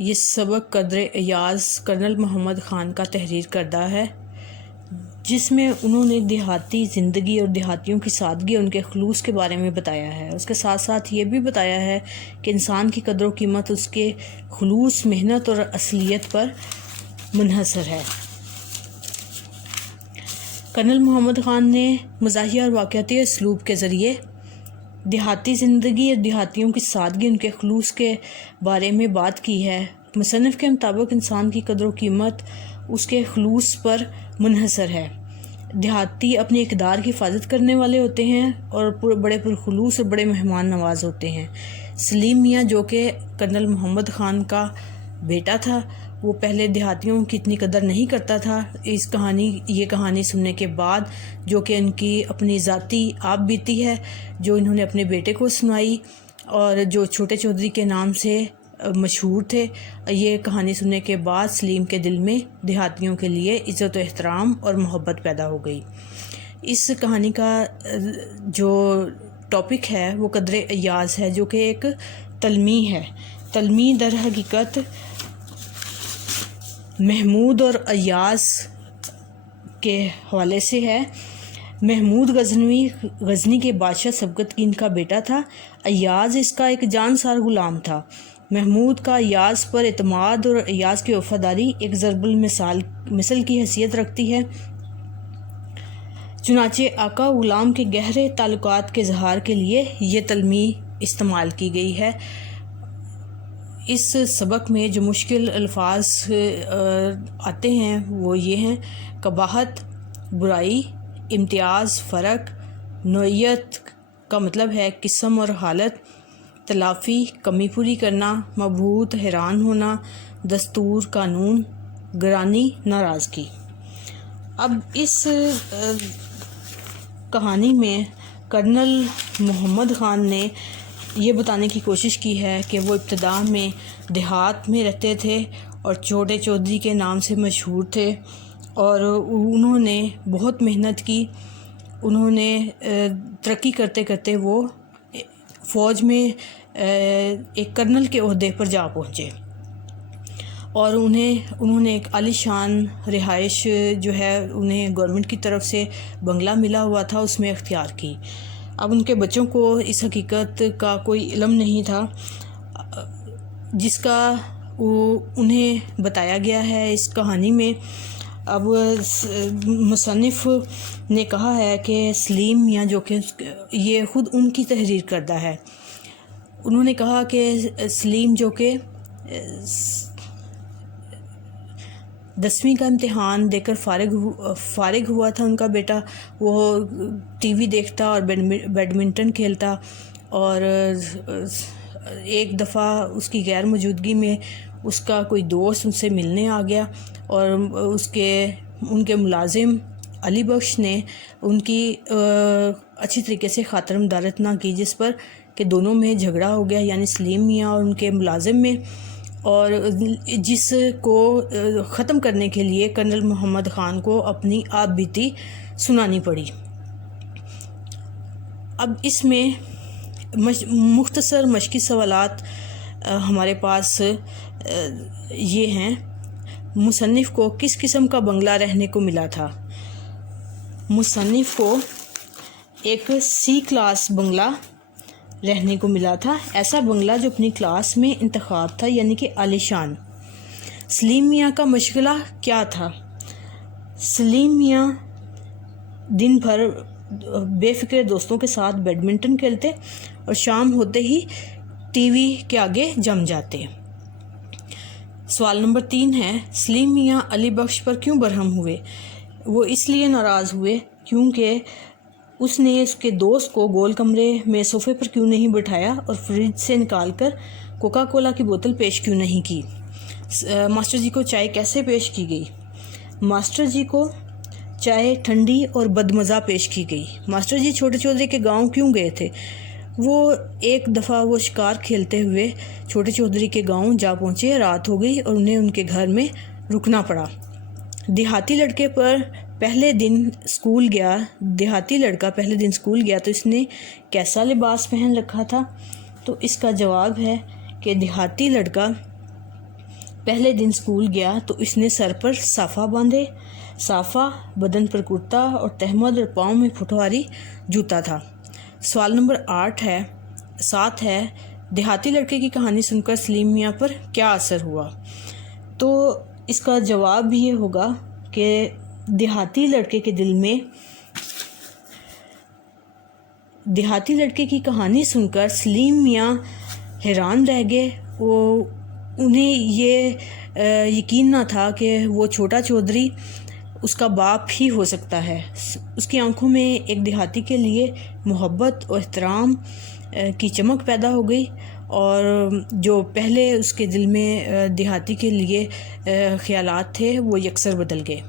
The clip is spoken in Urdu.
یہ سبق قدر ایاز کرنل محمد خان کا تحریر کردہ ہے، جس میں انہوں نے دیہاتی زندگی اور دیہاتیوں کی سادگی اور ان کے خلوص کے بارے میں بتایا ہے۔ اس کے ساتھ ساتھ یہ بھی بتایا ہے کہ انسان کی قدر و قیمت اس کے خلوص، محنت اور اصلیت پر منحصر ہے۔ کرنل محمد خان نے مزاحیہ اور واقعاتی اسلوب کے ذریعے دیہاتی زندگی اور دیہاتیوں کی سادگی، ان کے خلوص کے بارے میں بات کی ہے۔ مصنف کے مطابق انسان کی قدر و قیمت اس کے خلوص پر منحصر ہے۔ دیہاتی اپنی اقدار کی حفاظت کرنے والے ہوتے ہیں اور بڑے پرخلوص اور بڑے مہمان نواز ہوتے ہیں۔ سلیم میاں، جو کہ کرنل محمد خان کا بیٹا تھا، وہ پہلے دیہاتیوں کی اتنی قدر نہیں کرتا تھا۔ یہ کہانی سننے کے بعد، جو کہ ان کی اپنی ذاتی آپ بیتی ہے، جو انہوں نے اپنے بیٹے کو سنائی اور جو چھوٹے چودھری کے نام سے مشہور تھے، یہ کہانی سننے کے بعد سلیم کے دل میں دیہاتیوں کے لیے عزت و احترام اور محبت پیدا ہو گئی۔ اس کہانی کا جو ٹاپک ہے وہ قدر ایاز ہے، جو کہ ایک تلمیح ہے۔ تلمیح در حقیقت محمود اور ایاز کے حوالے سے ہے۔ محمود غزنی کے بادشاہ سبکتگین کا بیٹا تھا۔ ایاز اس کا ایک جانسار غلام تھا۔ محمود کا ایاز پر اعتماد اور ایاز کی وفاداری ایک ضرب المثل کی حیثیت رکھتی ہے۔ چنانچہ آقا غلام کے گہرے تعلقات کے اظہار کے لیے یہ تلمیح استعمال کی گئی ہے۔ اس سبق میں جو مشکل الفاظ آتے ہیں وہ یہ ہیں: قباحت، برائی، امتیاز، فرق، نوعیت کا مطلب ہے قسم اور حالت، تلافی، کمی پوری کرنا، مبہوت، حیران ہونا، دستور، قانون، گرانی، ناراضگی۔ اب اس کہانی میں کرنل محمد خان نے یہ بتانے کی کوشش کی ہے کہ وہ ابتدا میں دیہات میں رہتے تھے اور چھوٹے چودھری کے نام سے مشہور تھے، اور انہوں نے بہت محنت کی۔ انہوں نے ترقی کرتے کرتے وہ فوج میں ایک کرنل کے عہدے پر جا پہنچے، اور انہوں نے ایک عالی شان رہائش جو ہے انہیں گورنمنٹ کی طرف سے بنگلہ ملا ہوا تھا، اس میں اختیار کی۔ اب ان کے بچوں کو اس حقیقت کا کوئی علم نہیں تھا، جس کا انہیں بتایا گیا ہے اس کہانی میں۔ اب مصنف نے کہا ہے کہ سلیم میاں، جو کہ یہ خود ان کی تحریر کردہ ہے، انہوں نے کہا کہ سلیم، جو کہ 10ویں کا امتحان دے کر فارغ ہوا تھا، ان کا بیٹا، وہ ٹی وی دیکھتا اور بیڈمنٹن کھیلتا، اور ایک دفعہ اس کی غیر موجودگی میں اس کا کوئی دوست ان سے ملنے آ گیا، اور ان کے ملازم علی بخش نے ان کی اچھی طریقے سے خاطر مدارت نہ کی، جس پر کہ دونوں میں جھگڑا ہو گیا، یعنی سلیم میاں اور ان کے ملازم میں، اور جس کو ختم کرنے کے لیے کرنل محمد خان کو اپنی آپ بیتی سنانی پڑی۔ اب اس میں مختصر مشقی سوالات ہمارے پاس یہ ہیں: مصنف کو کس قسم کا بنگلہ رہنے کو ملا تھا؟ مصنف کو ایک سی کلاس بنگلہ رہنے کو ملا تھا، ایسا بنگلہ جو اپنی کلاس میں انتخاب تھا، یعنی کہ عالی شان۔ سلیم میاں کا مشغلہ کیا تھا؟ سلیم میاں دن بھر بے فکر دوستوں کے ساتھ بیڈمنٹن کھیلتے اور شام ہوتے ہی ٹی وی کے آگے جم جاتے۔ سوال نمبر 3 ہے: سلیم میاں علی بخش پر کیوں برہم ہوئے؟ وہ اس لیے ناراض ہوئے کیونکہ اس نے اس کے دوست کو گول کمرے میں صوفے پر کیوں نہیں بٹھایا اور فریج سے نکال کر کوکا کولا کی بوتل پیش کیوں نہیں کی۔ ماسٹر جی کو چائے کیسے پیش کی گئی؟ ماسٹر جی کو چائے ٹھنڈی اور بدمزہ پیش کی گئی۔ ماسٹر جی چھوٹے چودھری کے گاؤں کیوں گئے تھے؟ ایک دفعہ وہ شکار کھیلتے ہوئے چھوٹے چودھری کے گاؤں جا پہنچے، رات ہو گئی اور انہیں ان کے گھر میں رکنا پڑا۔ دیہاتی لڑکا پہلے دن اسکول گیا تو اس نے کیسا لباس پہن رکھا تھا؟ تو اس کا جواب ہے کہ دیہاتی لڑکا پہلے دن اسکول گیا تو اس نے سر پر صافہ باندھے، صافہ بدن پر کرتا اور تہمد اور پاؤں میں پھٹواری جوتا تھا۔ سوال نمبر 7 ہے دیہاتی لڑکے کی کہانی سن کر سلیم میاں پر کیا اثر ہوا؟ تو اس کا جواب یہ ہوگا کہ دیہاتی لڑکے کی کہانی سن کر سلیم میاں حیران رہ گئے۔ انہیں یہ یقین نہ تھا کہ وہ چھوٹا چودھری اس کا باپ ہی ہو سکتا ہے۔ اس کی آنکھوں میں ایک دیہاتی کے لیے محبت اور احترام کی چمک پیدا ہو گئی، اور جو پہلے اس کے دل میں دیہاتی کے لیے خیالات تھے وہ یکسر بدل گئے۔